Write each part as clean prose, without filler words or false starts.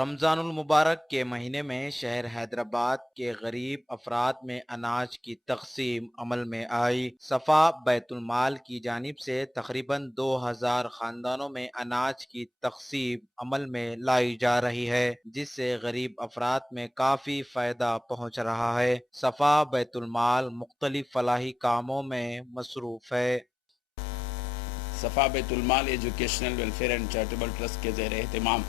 رمضان المبارک کے مہینے میں شہر حیدرآباد کے غریب افراد میں اناج کی تقسیم عمل میں آئی۔ صفا بیت المال کی جانب سے تقریباً 2000 خاندانوں میں اناج کی تقسیم عمل میں لائی جا رہی ہے، جس سے غریب افراد میں کافی فائدہ پہنچ رہا ہے۔ صفا بیت المال مختلف فلاحی کاموں میں مصروف ہے۔ صفا بیت المال educational welfare and charitable trust کے زیر اہتمام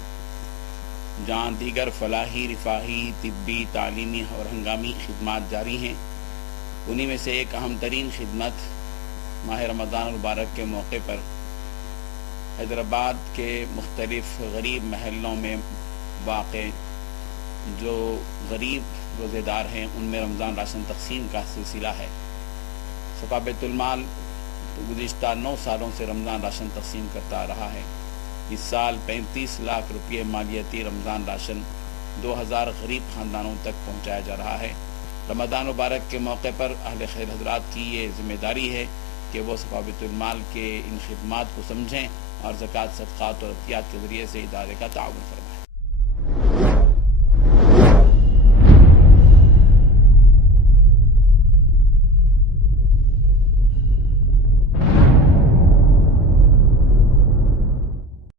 جہاں دیگر فلاحی، رفاہی، طبی، تعلیمی اور ہنگامی خدمات جاری ہیں، انہی میں سے ایک اہم ترین خدمت ماہ رمضان المبارک کے موقع پر حیدرآباد کے مختلف غریب محلوں میں واقع جو غریب روزے دار ہیں ان میں رمضان راشن تقسیم کا سلسلہ ہے۔ صفا بیت المال گزشتہ 9 سالوں سے رمضان راشن تقسیم کرتا رہا ہے۔ اس سال 35 لاکھ روپے مالیتی رمضان راشن 2000 غریب خاندانوں تک پہنچایا جا رہا ہے۔ رمضان مبارک کے موقع پر اہل خیر حضرات کی یہ ذمہ داری ہے کہ وہ صفا بیت المال کے ان خدمات کو سمجھیں اور زکوٰۃ، صدقات اور عطیات کے ذریعے سے ادارے کا تعاون کریں۔